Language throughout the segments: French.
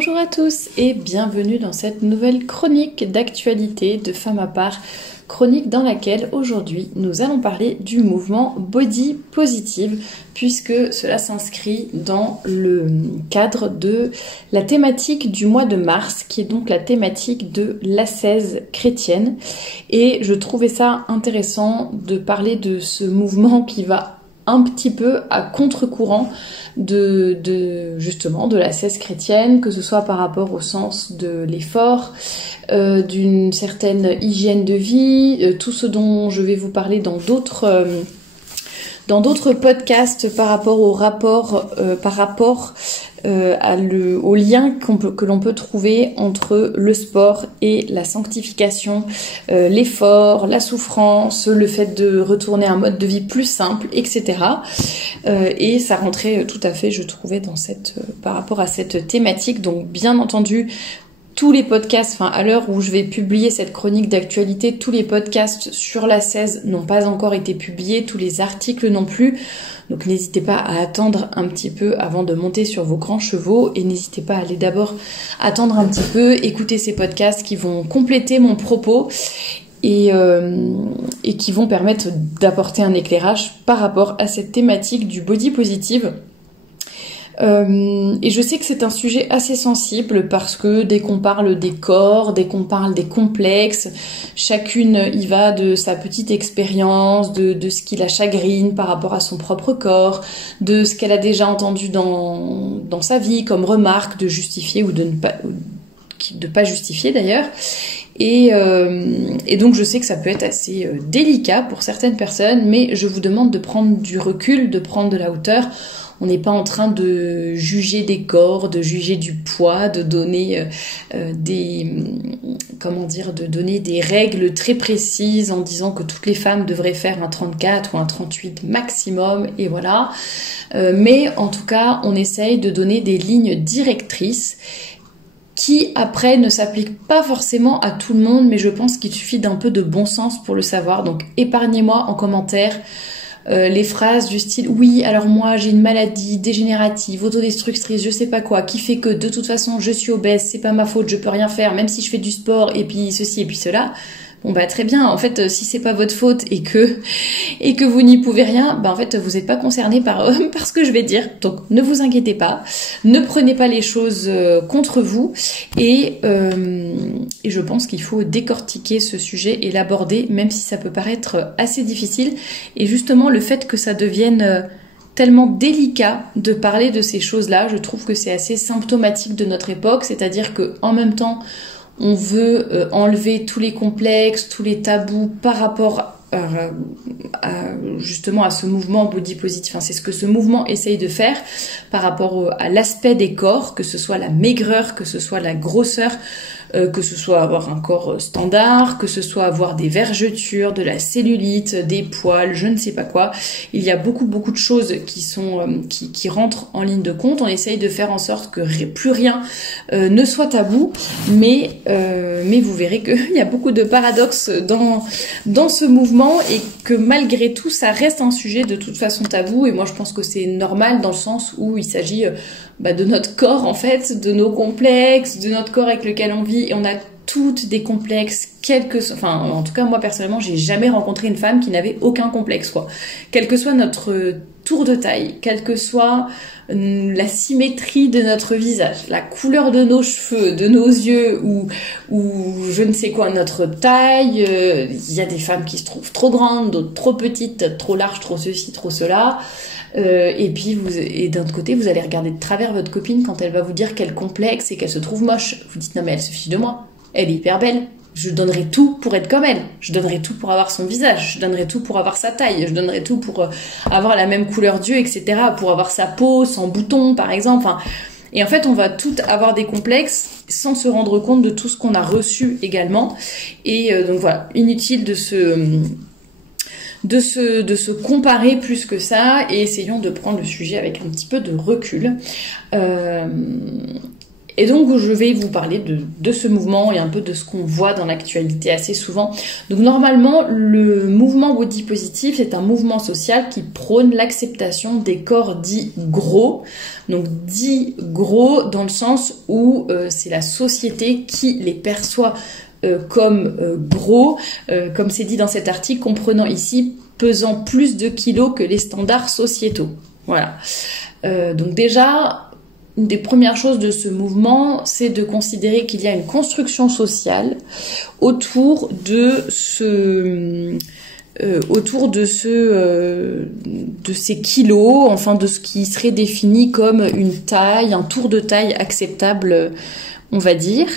Bonjour à tous et bienvenue dans cette nouvelle chronique d'actualité de Femme à part, chronique dans laquelle aujourd'hui nous allons parler du mouvement Body Positive puisque cela s'inscrit dans le cadre de la thématique du mois de mars qui est donc la thématique de l'ascèse chrétienne et je trouvais ça intéressant de parler de ce mouvement qui va un petit peu à contre-courant justement de l'ascèse chrétienne, que ce soit par rapport au sens de l'effort, d'une certaine hygiène de vie, tout ce dont je vais vous parler dans d'autres podcasts par rapport au rapport, au lien que l'on peut trouver entre le sport et la sanctification, l'effort, la souffrance, le fait de retourner à un mode de vie plus simple, etc. Et ça rentrait tout à fait, je trouvais, par rapport à cette thématique. Donc bien entendu, tous les podcasts, à l'heure où je vais publier cette chronique d'actualité, tous les podcasts sur l'ascèse n'ont pas encore été publiés, tous les articles non plus. Donc n'hésitez pas à attendre un petit peu avant de monter sur vos grands chevaux et n'hésitez pas à aller d'abord attendre un petit peu, écouter ces podcasts qui vont compléter mon propos et qui vont permettre d'apporter un éclairage par rapport à cette thématique du body positive. Et je sais que c'est un sujet assez sensible parce que dès qu'on parle des corps, dès qu'on parle des complexes, chacune y va de sa petite expérience, de ce qui la chagrine par rapport à son propre corps, de ce qu'elle a déjà entendu dans sa vie comme remarque de justifier ou de pas justifier d'ailleurs. Et donc je sais que ça peut être assez délicat pour certaines personnes, mais je vous demande de prendre du recul, de prendre de la hauteur. On n'est pas en train de juger des corps, de juger du poids, de donner de donner des règles très précises en disant que toutes les femmes devraient faire un 34 ou un 38 maximum, et voilà. Mais en tout cas, on essaye de donner des lignes directrices qui après ne s'appliquent pas forcément à tout le monde, mais je pense qu'il suffit d'un peu de bon sens pour le savoir. Donc épargnez-moi en commentaire les phrases du style « Oui, alors moi j'ai une maladie dégénérative, autodestructrice, je sais pas quoi, qui fait que de toute façon je suis obèse, c'est pas ma faute, je peux rien faire, même si je fais du sport, et puis ceci et puis cela. » Bon bah très bien, en fait si c'est pas votre faute et que vous n'y pouvez rien, bah en fait vous n'êtes pas concerné par ce que je vais dire. Donc ne vous inquiétez pas, ne prenez pas les choses contre vous et je pense qu'il faut décortiquer ce sujet et l'aborder même si ça peut paraître assez difficile. Et justement le fait que ça devienne tellement délicat de parler de ces choses-là, je trouve que c'est assez symptomatique de notre époque, c'est-à-dire que en même temps on veut enlever tous les complexes, tous les tabous par rapport justement à ce mouvement body positive. Enfin, c'est ce que ce mouvement essaye de faire par rapport à l'aspect des corps, que ce soit la maigreur, que ce soit la grosseur, que ce soit avoir un corps standard, que ce soit avoir des vergetures, de la cellulite, des poils, je ne sais pas quoi. Il y a beaucoup de choses qui rentrent en ligne de compte. On essaye de faire en sorte que plus rien ne soit tabou, mais vous verrez qu'il y a beaucoup de paradoxes dans ce mouvement et que malgré tout ça reste un sujet de toute façon tabou. Et moi je pense que c'est normal dans le sens où il s'agit de notre corps en fait, de nos complexes, de notre corps avec lequel on vit, et on a toutes des complexes, en tout cas moi personnellement j'ai jamais rencontré une femme qui n'avait aucun complexe quoi. Quel que soit notre tour de taille, quelle que soit la symétrie de notre visage, la couleur de nos cheveux, de nos yeux ou je ne sais quoi, notre taille, il y a des femmes qui se trouvent trop grandes, d'autres trop petites, trop larges, trop ceci, trop cela. Et d'un autre côté, vous allez regarder de travers votre copine quand elle va vous dire qu'elle complexe et qu'elle se trouve moche. Vous dites non mais elle se fiche de moi. Elle est hyper belle. Je donnerai tout pour être comme elle. Je donnerai tout pour avoir son visage. Je donnerai tout pour avoir sa taille. Je donnerai tout pour avoir la même couleur d'yeux, etc. Pour avoir sa peau sans boutons, par exemple. Et en fait, on va toutes avoir des complexes sans se rendre compte de tout ce qu'on a reçu également. Et donc voilà, inutile de se comparer plus que ça et essayons de prendre le sujet avec un petit peu de recul. Et donc je vais vous parler de ce mouvement et un peu de ce qu'on voit dans l'actualité assez souvent. Donc normalement, le mouvement body positive, c'est un mouvement social qui prône l'acceptation des corps dits gros. Donc dits gros dans le sens où c'est la société qui les perçoit comme gros, comme c'est dit dans cet article, comprenant ici pesant plus de kilos que les standards sociétaux. Voilà. Donc déjà, une des premières choses de ce mouvement, c'est de considérer qu'il y a une construction sociale autour de ces kilos, enfin de ce qui serait défini comme une taille, un tour de taille acceptable, on va dire.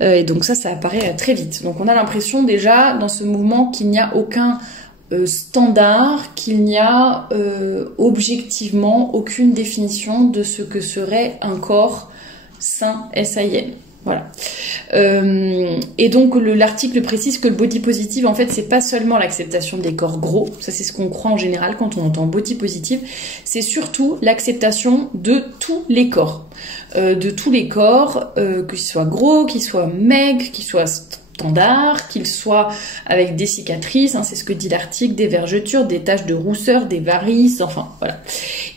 Et donc ça apparaît très vite. Donc on a l'impression déjà dans ce mouvement qu'il n'y a aucun standard, qu'il n'y a objectivement aucune définition de ce que serait un corps sain, S-A-I-N. Voilà. Et donc l'article précise que le body positive, en fait, c'est pas seulement l'acceptation des corps gros, ça c'est ce qu'on croit en général quand on entend body positive, c'est surtout l'acceptation de tous les corps. Qu'ils soient gros, qu'ils soient maigres, qu'ils soient standard, qu'il soit avec des cicatrices, hein, c'est ce que dit l'article, des vergetures, des taches de rousseur, des varices, enfin voilà.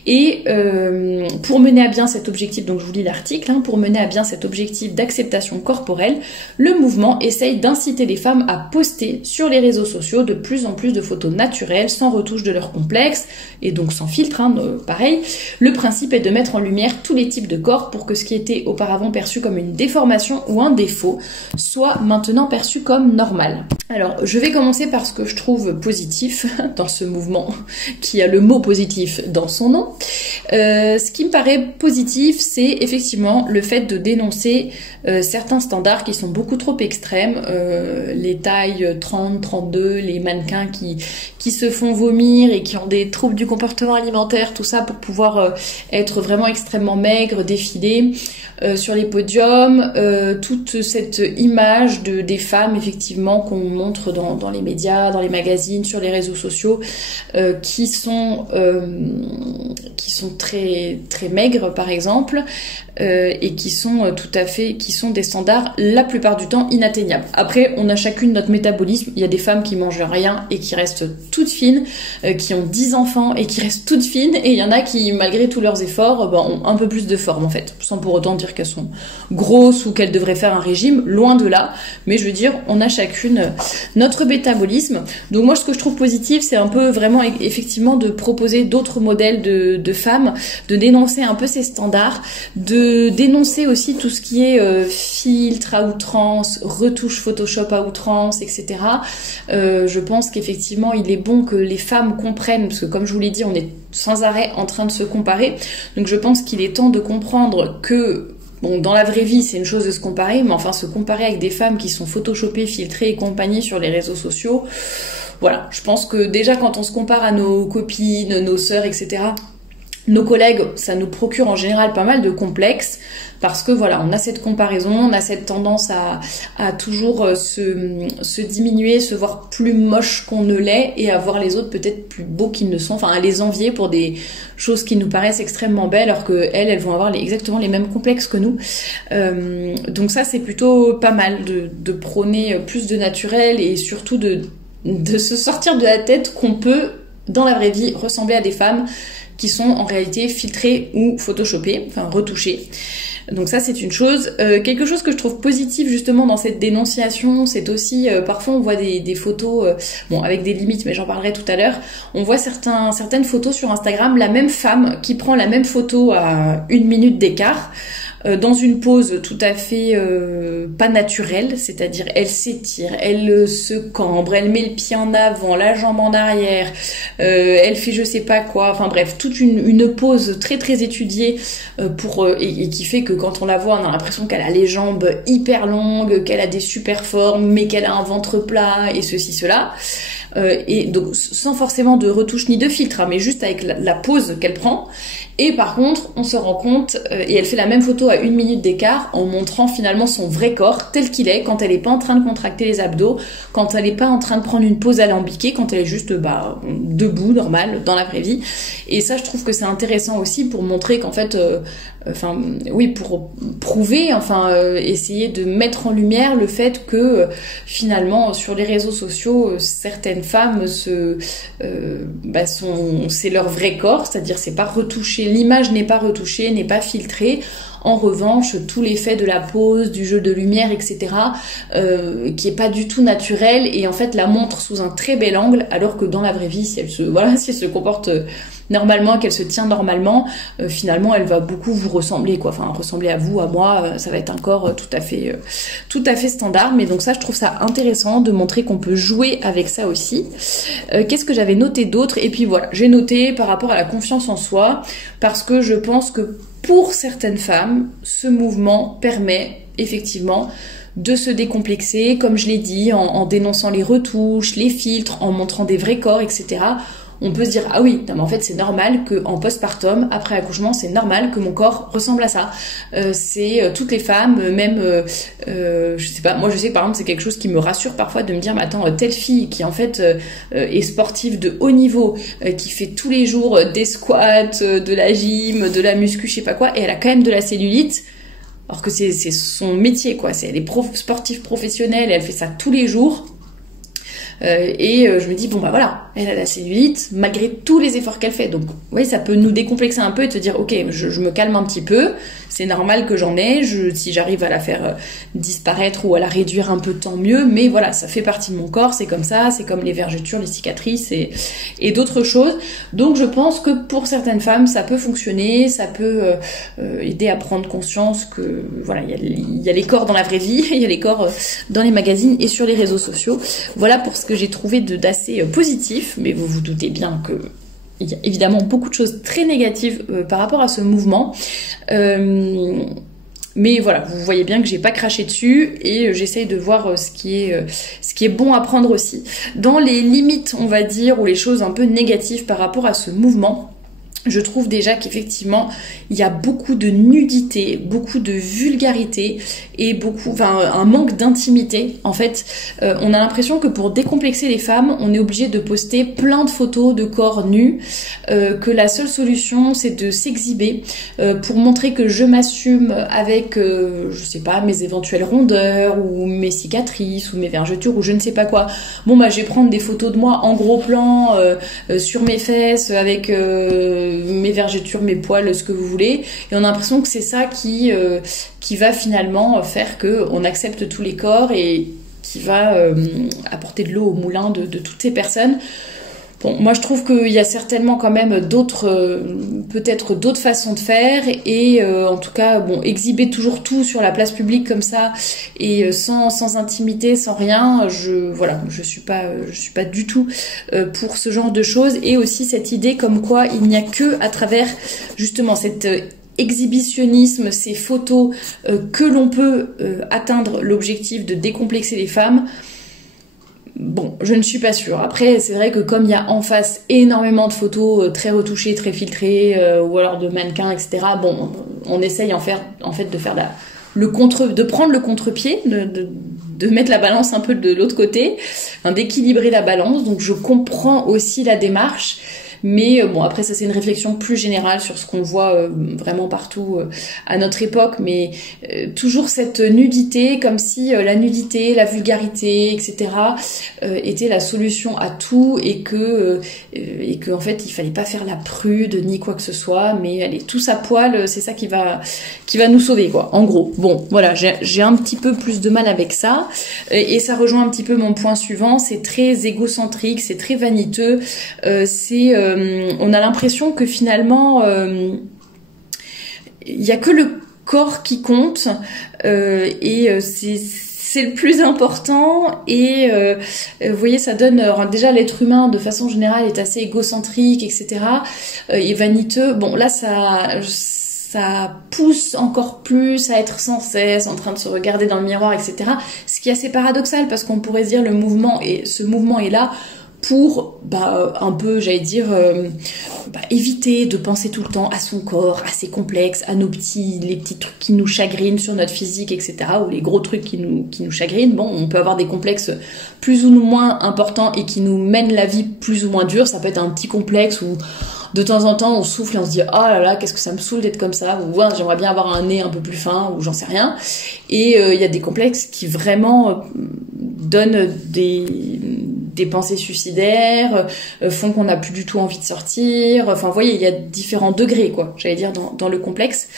Et pour mener à bien cet objectif, donc je vous lis l'article, hein, pour mener à bien cet objectif d'acceptation corporelle, le mouvement essaye d'inciter les femmes à poster sur les réseaux sociaux de plus en plus de photos naturelles, sans retouche de leur complexe, et donc sans filtre, hein, pareil. Le principe est de mettre en lumière tous les types de corps pour que ce qui était auparavant perçu comme une déformation ou un défaut soit maintenant perçu comme normal. Alors, je vais commencer par ce que je trouve positif dans ce mouvement, qui a le mot positif dans son nom. Ce qui me paraît positif, c'est effectivement le fait de dénoncer certains standards qui sont beaucoup trop extrêmes, les tailles 30, 32, les mannequins qui se font vomir et qui ont des troubles du comportement alimentaire, tout ça pour pouvoir être vraiment extrêmement maigres, défiler sur les podiums, toute cette image des femmes effectivement qu'on montre dans les médias, dans les magazines, sur les réseaux sociaux, qui sont très très maigres par exemple, et qui sont qui sont des standards la plupart du temps inatteignables. Après, on a chacune notre métabolisme. Il y a des femmes qui mangent rien et qui restent toutes fines, qui ont 10 enfants et qui restent toutes fines, et il y en a qui, malgré tous leurs efforts, ont un peu plus de forme en fait, sans pour autant dire qu'elles sont grosses ou qu'elles devraient faire un régime, loin de là. Mais je veux dire, on a chacune notre métabolisme. Donc moi, ce que je trouve positif, c'est un peu vraiment effectivement de proposer d'autres modèles de femmes, de dénoncer un peu ces standards, de dénoncer aussi tout ce qui est filtre à outrance, retouche Photoshop à outrance, etc. Je pense qu'effectivement, il est bon que les femmes comprennent, parce que comme je vous l'ai dit, on est sans arrêt en train de se comparer. Donc je pense qu'il est temps de comprendre que bon, dans la vraie vie, c'est une chose de se comparer, mais enfin, se comparer avec des femmes qui sont photoshopées, filtrées et compagnie sur les réseaux sociaux, voilà. Je pense que déjà, quand on se compare à nos copines, nos sœurs, etc., nos collègues, ça nous procure en général pas mal de complexes, parce que voilà, on a cette comparaison, on a cette tendance à toujours se diminuer, se voir plus moche qu'on ne l'est, et à voir les autres peut-être plus beaux qu'ils ne sont, enfin à les envier pour des choses qui nous paraissent extrêmement belles, alors que elles vont avoir exactement les mêmes complexes que nous. Donc ça, c'est plutôt pas mal de prôner plus de naturel, et surtout de se sortir de la tête qu'on peut, dans la vraie vie, ressembler à des femmes qui sont en réalité filtrées ou photoshopées, enfin retouchées. Donc ça, c'est une chose. Quelque chose que je trouve positif justement dans cette dénonciation, c'est aussi, parfois on voit des photos, bon avec des limites, mais j'en parlerai tout à l'heure, on voit certaines photos sur Instagram, la même femme qui prend la même photo à 1 minute d'écart, dans une pose tout à fait pas naturelle, c'est-à-dire elle s'étire, elle se cambre, elle met le pied en avant, la jambe en arrière, elle fait je sais pas quoi, enfin bref, toute une pose très très étudiée et qui fait que quand on la voit, on a l'impression qu'elle a les jambes hyper longues, qu'elle a des super formes, mais qu'elle a un ventre plat et ceci, cela. Et donc sans forcément de retouche ni de filtre, hein, mais juste avec la pose qu'elle prend. Et par contre, on se rend compte, et elle fait la même photo à 1 minute d'écart, en montrant finalement son vrai corps tel qu'il est, quand elle n'est pas en train de contracter les abdos, quand elle n'est pas en train de prendre une pose alambiquée, quand elle est juste debout, normale, dans la vraie vie. Et ça, je trouve que c'est intéressant aussi pour montrer qu'en fait, pour prouver, essayer de mettre en lumière le fait que finalement, sur les réseaux sociaux, certaines femmes c'est leur vrai corps, c'est-à-dire c'est pas retouché, l'image n'est pas retouchée, n'est pas filtrée. En revanche, tout l'effet de la pose, du jeu de lumière, etc., qui est pas du tout naturel, et en fait la montre sous un très bel angle, alors que dans la vraie vie, si elle se comporte normalement, qu'elle se tient normalement, finalement elle va beaucoup vous ressembler, quoi. Enfin, ressembler à vous, à moi, ça va être un corps tout à fait standard. Mais donc ça, je trouve ça intéressant de montrer qu'on peut jouer avec ça aussi. Qu'est-ce que j'avais noté d'autre? Et puis voilà, j'ai noté par rapport à la confiance en soi, parce que je pense que pour certaines femmes, ce mouvement permet effectivement de se décomplexer, comme je l'ai dit, en dénonçant les retouches, les filtres, en montrant des vrais corps, etc. On peut se dire, ah oui, non, mais en fait c'est normal qu'en postpartum, après accouchement, c'est normal que mon corps ressemble à ça. Toutes les femmes, même, je sais pas, moi je sais que par exemple c'est quelque chose qui me rassure parfois de me dire, mais attends, telle fille qui en fait est sportive de haut niveau, qui fait tous les jours des squats, de la gym, de la muscu, je sais pas quoi, et elle a quand même de la cellulite. Alors que c'est son métier, quoi. Elle est sportive professionnelle, elle fait ça tous les jours. Je me dis, bon bah voilà, elle a la cellulite malgré tous les efforts qu'elle fait. Donc oui, ça peut nous décomplexer un peu et te dire, ok, je me calme un petit peu, c'est normal que j'en ai, si j'arrive à la faire disparaître ou à la réduire un peu, tant mieux, mais voilà, ça fait partie de mon corps, c'est comme ça, c'est comme les vergetures, les cicatrices et d'autres choses. Donc je pense que pour certaines femmes, ça peut fonctionner, ça peut aider à prendre conscience que voilà, il y a les corps dans la vraie vie, il y a les corps dans les magazines et sur les réseaux sociaux. Voilà pour ce que j'ai trouvé d'assez positif, mais vous vous doutez bien que il y a évidemment beaucoup de choses très négatives par rapport à ce mouvement. Mais voilà, vous voyez bien que j'ai pas craché dessus et j'essaye de voir ce qui est bon à prendre aussi. Dans les limites, on va dire, ou les choses un peu négatives par rapport à ce mouvement, je trouve déjà qu'effectivement, il y a beaucoup de nudité, beaucoup de vulgarité et un manque d'intimité. En fait, on a l'impression que pour décomplexer les femmes, on est obligé de poster plein de photos de corps nus, que la seule solution, c'est de s'exhiber pour montrer que je m'assume avec, je sais pas, mes éventuelles rondeurs ou mes cicatrices ou mes vergetures ou je ne sais pas quoi. Bon, bah, je vais prendre des photos de moi en gros plan sur mes fesses avec mes vergetures, mes poils, ce que vous voulez, et on a l'impression que c'est ça qui va finalement faire que on accepte tous les corps et qui va apporter de l'eau au moulin de toutes ces personnes. Bon, moi je trouve qu'il y a certainement quand même peut-être d'autres façons de faire et en tout cas, bon, exhiber toujours tout sur la place publique comme ça et sans intimité, sans rien, je suis pas du tout pour ce genre de choses. Et aussi cette idée comme quoi il n'y a que à travers justement cette exhibitionnisme, ces photos que l'on peut atteindre l'objectif de décomplexer les femmes. Bon, je ne suis pas sûre. Après, c'est vrai que comme il y a en face énormément de photos très retouchées, très filtrées, ou alors de mannequins, etc., bon, on essaye en fait de faire de prendre le contre-pied, de mettre la balance un peu de l'autre côté, d'équilibrer la balance. Donc je comprends aussi la démarche. Mais bon, après ça c'est une réflexion plus générale sur ce qu'on voit vraiment partout à notre époque, mais toujours cette nudité, comme si la nudité, la vulgarité, etc. Était la solution à tout et que en fait il fallait pas faire la prude ni quoi que ce soit, mais aller tous à poil, c'est ça qui va nous sauver, quoi, en gros. Bon, voilà, j'ai un petit peu plus de mal avec ça et ça rejoint un petit peu mon point suivant, c'est très égocentrique, c'est très vaniteux, on a l'impression que finalement il y a que le corps qui compte et c'est le plus important et vous voyez, ça donne déjà l'être humain de façon générale est assez égocentrique, etc. Et vaniteux. Bon, là ça pousse encore plus à être sans cesse en train de se regarder dans le miroir, etc. Ce qui est assez paradoxal parce qu'on pourrait se dire ce mouvement est là pour un peu, j'allais dire, éviter de penser tout le temps à son corps, à ses complexes, à les petits trucs qui nous chagrinent sur notre physique, etc., ou les gros trucs qui nous chagrinent. Bon, on peut avoir des complexes plus ou moins importants et qui nous mènent la vie plus ou moins dure. Ça peut être un petit complexe où de temps en temps on souffle et on se dit oh là là, qu'est-ce que ça me saoule d'être comme ça, ou ouais, j'aimerais bien avoir un nez un peu plus fin, ou j'en sais rien. Et il y a des complexes qui vraiment donnent des pensées suicidaires, font qu'on n'a plus du tout envie de sortir. Enfin, vous voyez, il y a différents degrés, quoi, j'allais dire, dans le complexe.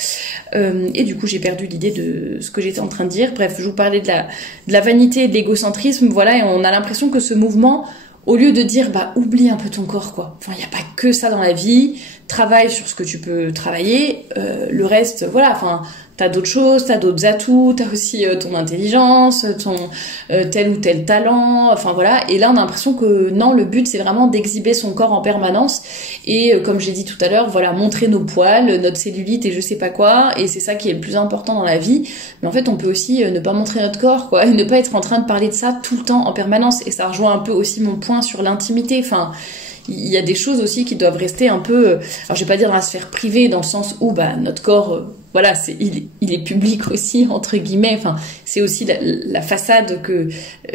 Et du coup, j'ai perdu l'idée de ce que j'étais en train de dire. Bref, je vous parlais de la vanité et de l'égocentrisme, voilà, et on a l'impression que ce mouvement, au lieu de dire, oublie un peu ton corps, quoi. Enfin, il n'y a pas que ça dans la vie. Travaille sur ce que tu peux travailler. Le reste, voilà, enfin, t'as d'autres choses, t'as d'autres atouts, t'as aussi ton intelligence, ton tel ou tel talent, enfin voilà. Et là, on a l'impression que non, le but, c'est vraiment d'exhiber son corps en permanence. Et comme j'ai dit tout à l'heure, voilà, montrer nos poils, notre cellulite et je sais pas quoi. Et c'est ça qui est le plus important dans la vie. Mais en fait, on peut aussi ne pas montrer notre corps, quoi. Et ne pas être en train de parler de ça tout le temps en permanence. Et ça rejoint un peu aussi mon point sur l'intimité. Enfin, il y a des choses aussi qui doivent rester un peu, alors je vais pas dire dans la sphère privée, dans le sens où notre corps, voilà, il est public aussi, entre guillemets. Enfin, c'est aussi la façade,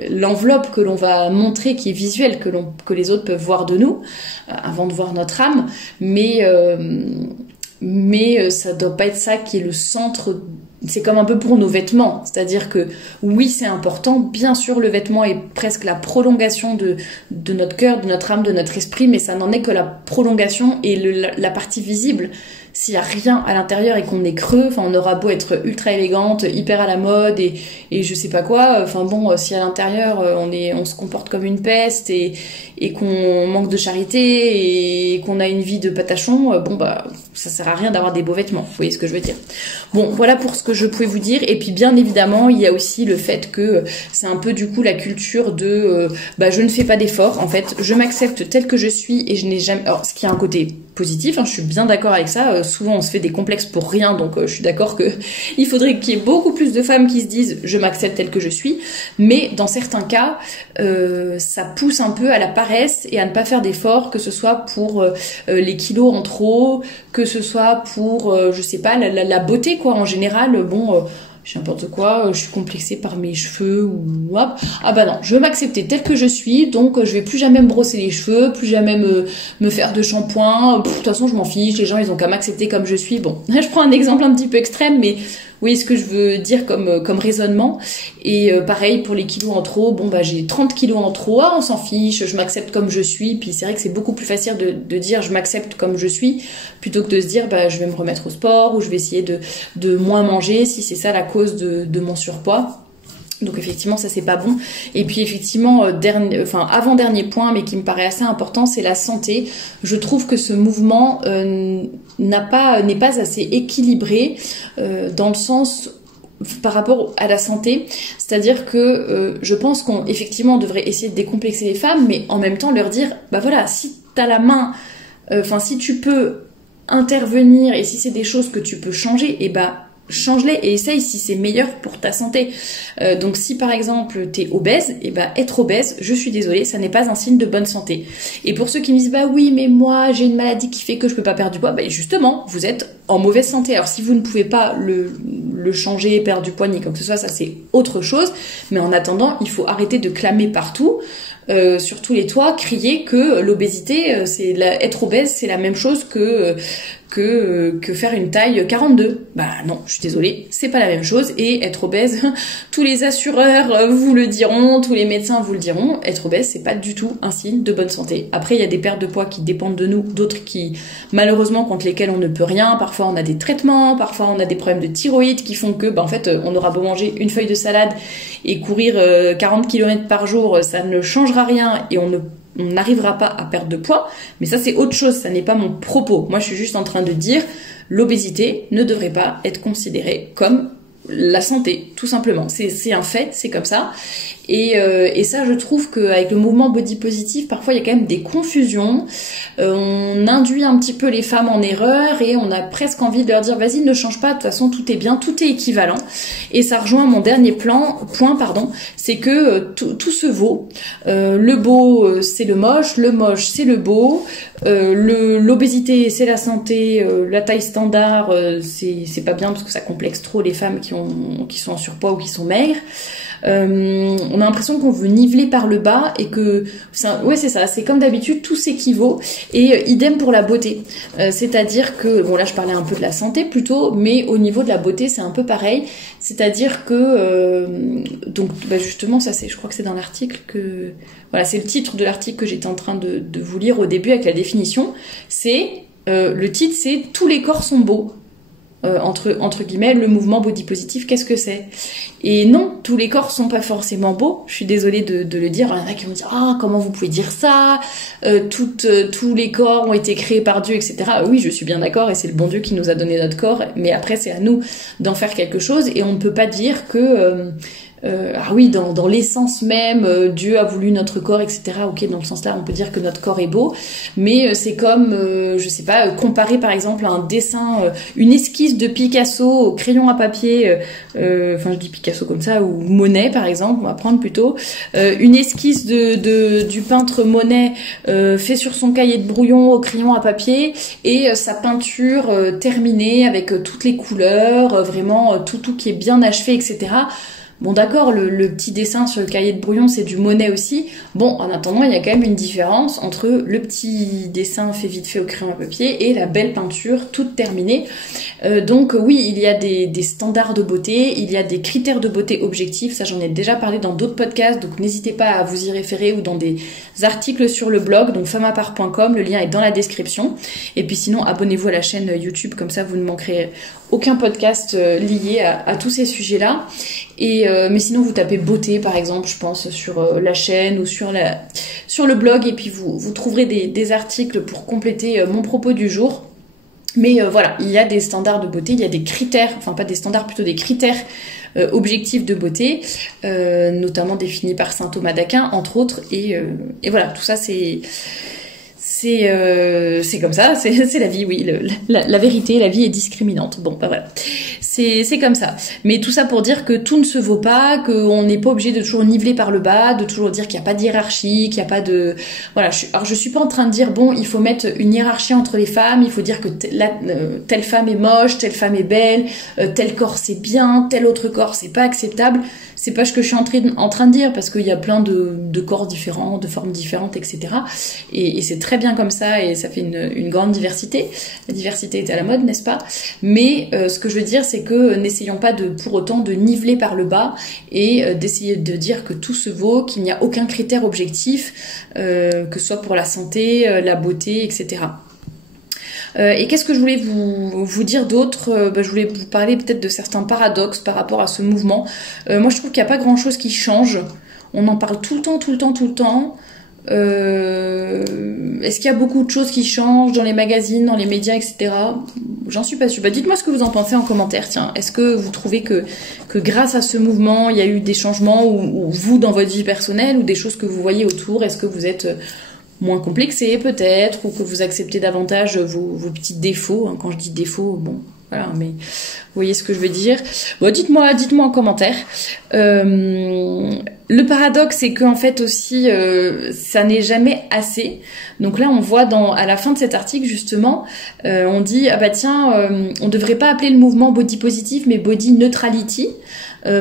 l'enveloppe que l'on va montrer, qui est visuelle, que les autres peuvent voir de nous, avant de voir notre âme. Mais ça doit pas être ça qui est le centre. C'est comme un peu pour nos vêtements, c'est-à-dire que oui, c'est important, bien sûr, le vêtement est presque la prolongation de notre cœur, de notre âme, de notre esprit, mais ça n'en est que la prolongation et la partie visible. S'il y a rien à l'intérieur et qu'on est creux, enfin, on aura beau être ultra élégante, hyper à la mode et je sais pas quoi, enfin bon, si à l'intérieur on se comporte comme une peste et qu'on manque de charité et qu'on a une vie de patachon, ça sert à rien d'avoir des beaux vêtements. Vous voyez ce que je veux dire? Bon, voilà pour ce que je pouvais vous dire. Et puis bien évidemment, il y a aussi le fait que c'est un peu du coup la culture de je ne fais pas d'efforts. En fait, je m'accepte tel que je suis et je n'ai jamais. Alors, ce qui a un côté positif, je suis bien d'accord avec ça. Souvent, on se fait des complexes pour rien, donc je suis d'accord que il faudrait qu'il y ait beaucoup plus de femmes qui se disent je m'accepte tel que je suis. Mais dans certains cas, ça pousse un peu à la paresse et à ne pas faire d'efforts, que ce soit pour les kilos en trop, que ce soit pour je sais pas la beauté, quoi, en général. Je n'importe quoi, je suis complexée par mes cheveux ou hop. Ah non, je veux m'accepter telle que je suis, donc je vais plus jamais me brosser les cheveux, plus jamais me faire de shampoing. De toute façon, je m'en fiche, les gens ils ont qu'à m'accepter comme je suis. Bon, je prends un exemple un petit peu extrême, mais vous voyez ce que je veux dire comme raisonnement. Et pareil pour les kilos en trop, j'ai 30 kilos en trop, on s'en fiche, je m'accepte comme je suis. Puis c'est vrai que c'est beaucoup plus facile de dire je m'accepte comme je suis, plutôt que de se dire je vais me remettre au sport, ou je vais essayer de moins manger si c'est ça la cause de mon surpoids. Donc effectivement, ça c'est pas bon. Et puis effectivement, avant-dernier point, mais qui me paraît assez important, c'est la santé. Je trouve que ce mouvement n'est pas assez équilibré dans le sens par rapport à la santé. C'est-à-dire que je pense qu'effectivement on devrait essayer de décomplexer les femmes, mais en même temps leur dire, voilà, si t'as la main, si tu peux intervenir et si c'est des choses que tu peux changer, change-les et essaye si c'est meilleur pour ta santé. Donc si par exemple t'es obèse, être obèse, je suis désolée, ça n'est pas un signe de bonne santé. Et pour ceux qui me disent oui mais moi j'ai une maladie qui fait que je peux pas perdre du poids, justement vous êtes en mauvaise santé. Alors si vous ne pouvez pas le changer, perdre du poids ni quoi que ce soit, ça c'est autre chose. Mais en attendant, il faut arrêter de clamer partout, sur tous les toits, crier que l'obésité, être obèse, c'est la même chose que faire une taille 42. Non, je suis désolée, c'est pas la même chose. Et être obèse, tous les assureurs vous le diront, tous les médecins vous le diront, être obèse, c'est pas du tout un signe de bonne santé. Après, il y a des pertes de poids qui dépendent de nous, d'autres qui, malheureusement, contre lesquelles on ne peut rien. Parfois, on a des traitements, parfois, on a des problèmes de thyroïde qui font que, on aura beau manger une feuille de salade et courir 40 km par jour, ça ne changera rien et on n'arrivera pas à perdre de poids, mais ça c'est autre chose, ça n'est pas mon propos. Moi je suis juste en train de dire l'obésité ne devrait pas être considérée comme la santé, tout simplement. C'est un fait, c'est comme ça. Et ça, je trouve qu'avec le mouvement body positive, parfois il y a quand même des confusions. On induit un petit peu les femmes en erreur et on a presque envie de leur dire vas-y, ne change pas, de toute façon tout est bien, tout est équivalent. Et ça rejoint mon dernier point, c'est que tout se vaut. Le beau c'est le moche c'est le beau, l'obésité c'est la santé, la taille standard c'est pas bien parce que ça complexe trop les femmes qui sont en surpoids ou qui sont maigres. On a l'impression qu'on veut niveler par le bas et que c'est ça, c'est comme d'habitude, tout s'équivaut. Et idem pour la beauté, c'est-à-dire que bon là je parlais un peu de la santé plutôt, mais au niveau de la beauté c'est un peu pareil, c'est-à-dire que donc justement ça c'est, je crois que c'est dans l'article que voilà, c'est le titre de l'article que j'étais en train de vous lire au début avec la définition, c'est le titre c'est tous les corps sont beaux. Entre guillemets, le mouvement body positive, qu'est-ce que c'est? Et non, tous les corps sont pas forcément beaux. Je suis désolée de le dire. Il y en a qui vont dire comment vous pouvez dire ça? Tous les corps ont été créés par Dieu, etc. Oui, je suis bien d'accord, et c'est le bon Dieu qui nous a donné notre corps. Mais après, c'est à nous d'en faire quelque chose, et on ne peut pas dire que dans l'essence même, Dieu a voulu notre corps, etc. Ok, dans le sens là, on peut dire que notre corps est beau, mais c'est comme, je sais pas, comparer par exemple un dessin, une esquisse de Picasso au crayon à papier, je dis Picasso comme ça, ou Monet par exemple, on va prendre plutôt, une esquisse du peintre Monet fait sur son cahier de brouillon au crayon à papier, et sa peinture terminée avec toutes les couleurs, vraiment tout qui est bien achevé, etc. Bon d'accord, le petit dessin sur le cahier de brouillon, c'est du Monet aussi. Bon, en attendant, il y a quand même une différence entre le petit dessin fait vite fait au crayon à papier et la belle peinture toute terminée. Donc oui, il y a des standards de beauté, il y a des critères de beauté objectifs, ça j'en ai déjà parlé dans d'autres podcasts, donc n'hésitez pas à vous y référer ou dans des articles sur le blog, donc femmeapart.com, le lien est dans la description. Et puis sinon, abonnez-vous à la chaîne YouTube, comme ça vous ne manquerez aucun podcast lié à tous ces sujets-là. Mais sinon, vous tapez beauté, par exemple, je pense, sur la chaîne ou sur le blog, et puis vous trouverez des articles pour compléter mon propos du jour. Mais voilà, il y a des standards de beauté, il y a des critères, enfin pas des standards, plutôt des critères objectifs de beauté, notamment définis par saint Thomas d'Aquin, entre autres. Et voilà, tout ça c'est comme ça, c'est la vie, oui, la vérité, la vie est discriminante. Bon, bah voilà, c'est comme ça. Mais tout ça pour dire que tout ne se vaut pas, qu'on n'est pas obligé de toujours niveler par le bas, de toujours dire qu'il n'y a pas de hiérarchie, qu'il n'y a pas de... Voilà, alors je suis pas en train de dire, bon, il faut mettre une hiérarchie entre les femmes, il faut dire que telle femme est moche, telle femme est belle, tel corps c'est bien, tel autre corps c'est pas acceptable. C'est pas ce que je suis en train de dire, parce qu'il y a plein de corps différents, de formes différentes, etc. Et c'est très bien comme ça, et ça fait une grande diversité. La diversité est à la mode, n'est-ce pas? Mais ce que je veux dire, c'est que n'essayons pas pour autant de niveler par le bas et d'essayer de dire que tout se vaut, qu'il n'y a aucun critère objectif, que ce soit pour la santé, la beauté, etc. Et qu'est-ce que je voulais vous dire d'autre? Je voulais vous parler peut-être de certains paradoxes par rapport à ce mouvement. Moi, je trouve qu'il n'y a pas grand-chose qui change. On en parle tout le temps. Est-ce qu'il y a beaucoup de choses qui changent dans les magazines, dans les médias, etc. J'en suis pas sûre. Dites-moi ce que vous en pensez en commentaire. Tiens, est-ce que vous trouvez que grâce à ce mouvement, il y a eu des changements, ou vous, dans votre vie personnelle, ou des choses que vous voyez autour? Est-ce que vous êtes moins complexé peut-être, ou que vous acceptez davantage vos petits défauts, hein. Quand je dis défauts, bon, voilà, mais vous voyez ce que je veux dire. Bon, dites-moi en commentaire. Le paradoxe, c'est qu'en fait aussi, ça n'est jamais assez. Donc là, on voit à la fin de cet article, justement, on dit, on devrait pas appeler le mouvement body positive, mais body neutrality.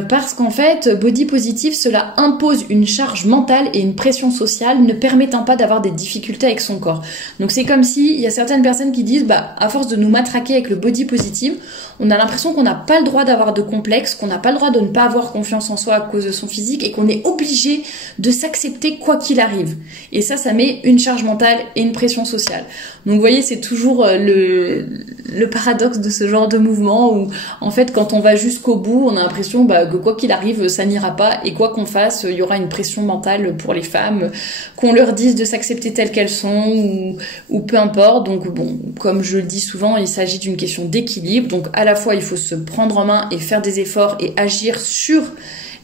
Parce qu'en fait, body positive, cela impose une charge mentale et une pression sociale ne permettant pas d'avoir des difficultés avec son corps. Donc c'est comme si il y a certaines personnes qui disent, à force de nous matraquer avec le body positive, on a l'impression qu'on n'a pas le droit d'avoir de complexe, qu'on n'a pas le droit de ne pas avoir confiance en soi à cause de son physique, et qu'on est obligé de s'accepter quoi qu'il arrive. Et ça met une charge mentale et une pression sociale. Donc vous voyez, c'est toujours le paradoxe de ce genre de mouvement où, en fait, quand on va jusqu'au bout, on a l'impression que quoi qu'il arrive, ça n'ira pas, et quoi qu'on fasse, il y aura une pression mentale pour les femmes, qu'on leur dise de s'accepter telles qu'elles sont, ou peu importe. Donc bon, comme je le dis souvent, il s'agit d'une question d'équilibre. Donc à la fois, il faut se prendre en main et faire des efforts et agir sur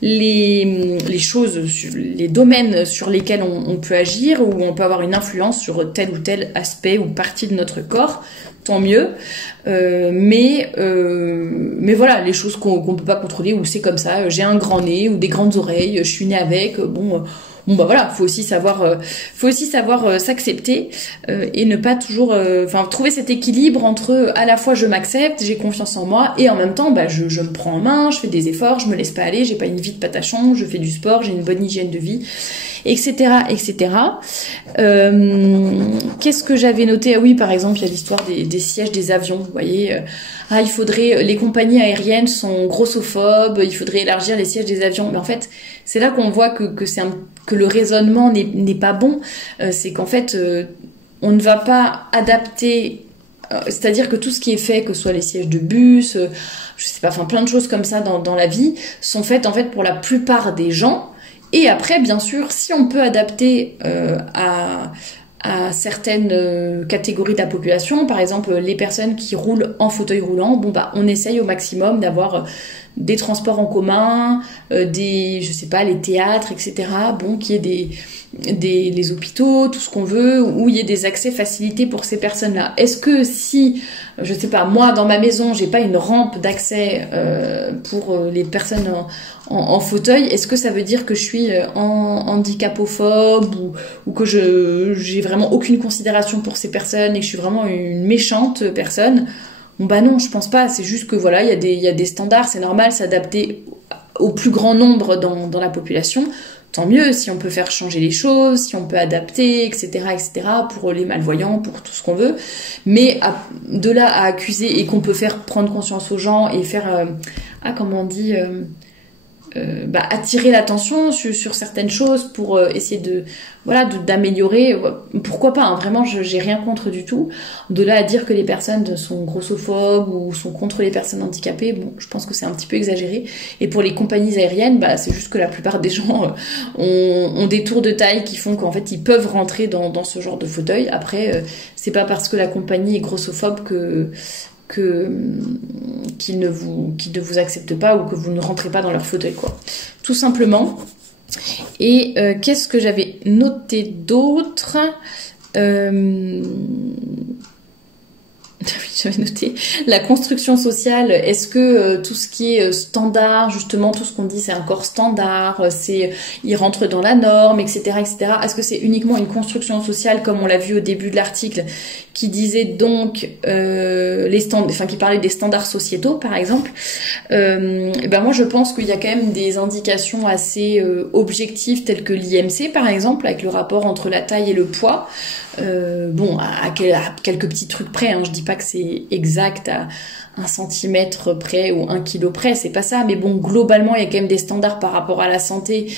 les choses, les domaines sur lesquels on peut agir, où on peut avoir une influence sur tel ou tel aspect ou partie de notre corps, tant mieux. Mais voilà, les choses qu'on peut pas contrôler, ou c'est comme ça, j'ai un grand nez ou des grandes oreilles, je suis née avec, bon bah voilà, faut aussi savoir s'accepter et ne pas toujours, trouver cet équilibre entre à la fois je m'accepte, j'ai confiance en moi, et en même temps bah je me prends en main, je fais des efforts, je me laisse pas aller, j'ai pas une vie de patachon, je fais du sport, j'ai une bonne hygiène de vie, etc., etc. Qu'est-ce que j'avais noté? Ah oui, par exemple, il y a l'histoire des sièges des avions, vous voyez. Il faudrait, les compagnies aériennes sont grossophobes, il faudrait élargir les sièges des avions. Mais en fait, c'est là qu'on voit que le raisonnement n'est pas bon. C'est qu'en fait, on ne va pas adapter, c'est-à-dire que tout ce qui est fait, que ce soit les sièges de bus, je sais pas, plein de choses comme ça dans la vie, sont faites en fait pour la plupart des gens. Et après, bien sûr, si on peut adapter à certaines catégories de la population, par exemple les personnes qui roulent en fauteuil roulant, bon bah on essaye au maximum d'avoir des transports en commun, je sais pas, les théâtres, etc. Bon, qu'il y ait les hôpitaux, tout ce qu'on veut, où il y ait des accès facilités pour ces personnes-là. Est-ce que si, je sais pas, moi dans ma maison, j'ai pas une rampe d'accès pour les personnes en fauteuil, est-ce que ça veut dire que je suis handicapophobe ou que j'ai vraiment aucune considération pour ces personnes et que je suis vraiment une méchante personne? Bon bah non, je pense pas, c'est juste que voilà, il y a des standards, c'est normal, s'adapter au plus grand nombre dans la population. Tant mieux si on peut faire changer les choses, si on peut adapter, etc., etc., pour les malvoyants, pour tout ce qu'on veut. Mais de là à accuser et qu'on peut faire prendre conscience aux gens et faire, comment on dit, attirer l'attention sur certaines choses pour essayer d'améliorer, pourquoi pas, hein, vraiment j'ai rien contre du tout. De là à dire que les personnes sont grossophobes ou sont contre les personnes handicapées, bon, je pense que c'est un petit peu exagéré. Et pour les compagnies aériennes, c'est juste que la plupart des gens ont des tours de taille qui font qu'en fait ils peuvent rentrer dans ce genre de fauteuil. Après, c'est pas parce que la compagnie est grossophobe qu'ils ne vous acceptent pas ou que vous ne rentrez pas dans leur fauteuil, quoi. Tout simplement. Et qu'est-ce que j'avais noté d'autre? J'avais noté la construction sociale. Est-ce que tout ce qui est standard, justement, tout ce qu'on dit, c'est un corps standard, il rentre dans la norme, etc., etc. Est-ce que c'est uniquement une construction sociale, comme on l'a vu au début de l'article, qui disait donc qui parlait des standards sociétaux, par exemple. Moi, je pense qu'il y a quand même des indications assez objectives, telles que l'IMC, par exemple, avec le rapport entre la taille et le poids. À quelques petits trucs près, hein. Je dis pas que c'est exact à 1 centimètre près ou 1 kilo près, c'est pas ça, mais bon, globalement, il y a quand même des standards par rapport à la santé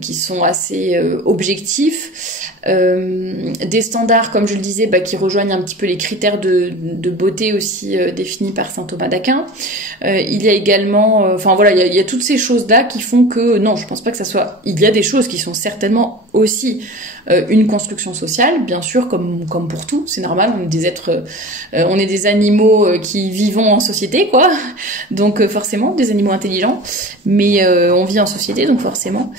qui sont assez objectifs. Des standards, comme je le disais, qui rejoignent un petit peu les critères de beauté aussi définis par saint Thomas d'Aquin. Il y a également, il y a toutes ces choses-là qui font que, non, je pense pas que ça soit... Il y a des choses qui sont certainement aussi une construction sociale, bien sûr, comme pour tout, c'est normal, on est des êtres, on est des animaux qui vivons en société, quoi, donc forcément, des animaux intelligents, mais on vit en société, donc forcément,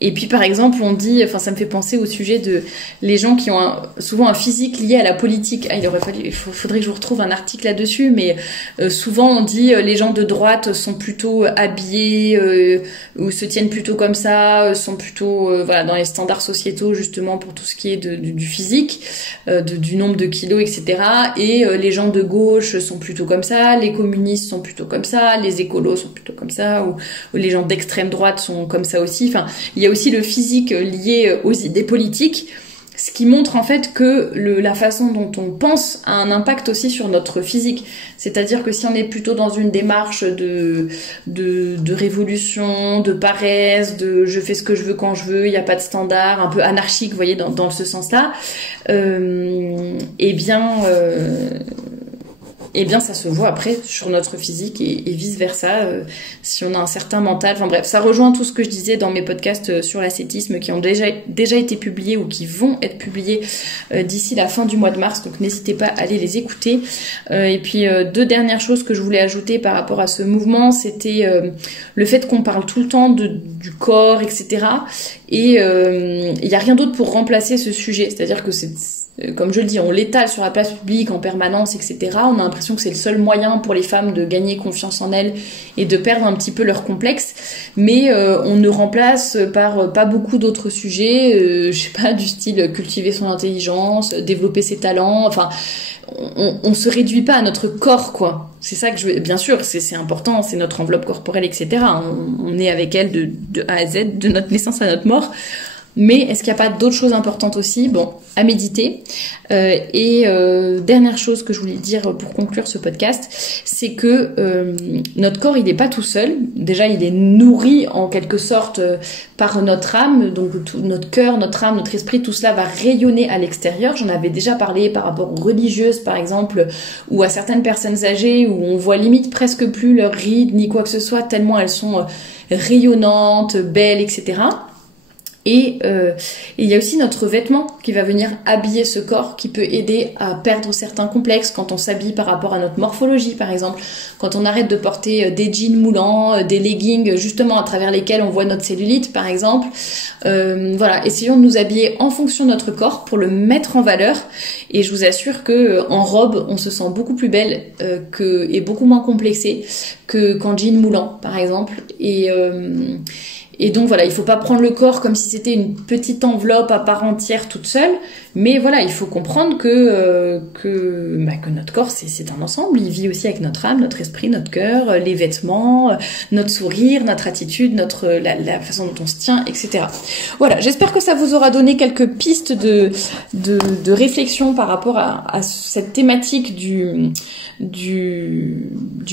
et puis par exemple on dit, ça me fait penser au sujet de les gens qui ont souvent un physique lié à la politique. Il faudrait que je vous retrouve un article là-dessus, mais souvent on dit les gens de droite sont plutôt habillés ou se tiennent plutôt comme ça, sont plutôt dans les standards sociétaux justement pour tout ce qui est du physique, du nombre de kilos, etc. Et les gens de gauche sont plutôt comme ça, les communistes sont plutôt comme ça, les écolos sont plutôt comme ça, ou les gens d'extrême droite sont comme ça aussi. Il y a aussi le physique lié aux idées politiques, ce qui montre en fait que la façon dont on pense a un impact aussi sur notre physique. C'est-à-dire que si on est plutôt dans une démarche de révolution, de paresse, de je fais ce que je veux quand je veux, il n'y a pas de standard, un peu anarchique, vous voyez, dans ce sens-là, eh bien ça se voit après sur notre physique et vice versa si on a un certain mental. Enfin bref, ça rejoint tout ce que je disais dans mes podcasts sur l'ascétisme qui ont déjà été publiés ou qui vont être publiés d'ici la fin du mois de mars, donc n'hésitez pas à aller les écouter. Et puis deux dernières choses que je voulais ajouter par rapport à ce mouvement, c'était le fait qu'on parle tout le temps du corps, etc. Et il n'y a rien d'autre pour remplacer ce sujet, c'est-à-dire que comme je le dis, on l'étale sur la place publique en permanence, etc. On a l'impression que c'est le seul moyen pour les femmes de gagner confiance en elles et de perdre un petit peu leur complexe. Mais on ne remplace par pas beaucoup d'autres sujets, je sais pas, du style cultiver son intelligence, développer ses talents, enfin... On se réduit pas à notre corps, quoi. C'est ça que je veux... Bien sûr, c'est important, c'est notre enveloppe corporelle, etc. On est avec elle de A à Z, de notre naissance à notre mort. Mais est-ce qu'il n'y a pas d'autres choses importantes aussi? Bon, à méditer. Dernière chose que je voulais dire pour conclure ce podcast, c'est que notre corps, il n'est pas tout seul. Déjà, il est nourri en quelque sorte par notre âme. Donc tout, notre cœur, notre âme, notre esprit, tout cela va rayonner à l'extérieur. J'en avais déjà parlé par rapport aux religieuses, par exemple, ou à certaines personnes âgées où on voit limite presque plus leurs rides ni quoi que ce soit, tellement elles sont rayonnantes, belles, etc. Et il y a aussi notre vêtement qui va venir habiller ce corps, qui peut aider à perdre certains complexes quand on s'habille par rapport à notre morphologie, par exemple. Quand on arrête de porter des jeans moulants, des leggings, justement à travers lesquels on voit notre cellulite, par exemple. Voilà, essayons de nous habiller en fonction de notre corps pour le mettre en valeur. Et je vous assure que en robe, on se sent beaucoup plus belle et beaucoup moins complexée qu'en jean moulant, par exemple. Et donc voilà, il faut pas prendre le corps comme si c'était une petite enveloppe à part entière toute seule, mais voilà, il faut comprendre que notre corps c'est un ensemble, il vit aussi avec notre âme, notre esprit, notre cœur, les vêtements, notre sourire, notre attitude, la façon dont on se tient, etc. Voilà, j'espère que ça vous aura donné quelques pistes de réflexion par rapport à cette thématique du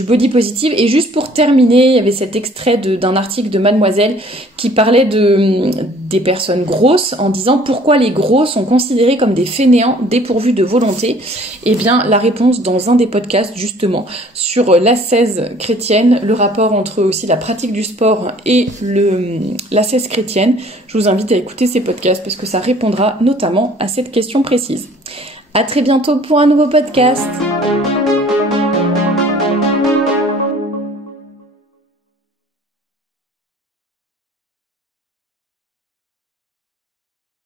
body positive. Et juste pour terminer, il y avait cet extrait d'un article de Mademoiselle qui parlait des personnes grosses en disant pourquoi les gros sont considérés comme des fainéants dépourvus de volonté. Eh bien, la réponse dans un des podcasts justement sur l'ascèse chrétienne, le rapport entre aussi la pratique du sport et l'ascèse chrétienne. Je vous invite à écouter ces podcasts parce que ça répondra notamment à cette question précise. À très bientôt pour un nouveau podcast.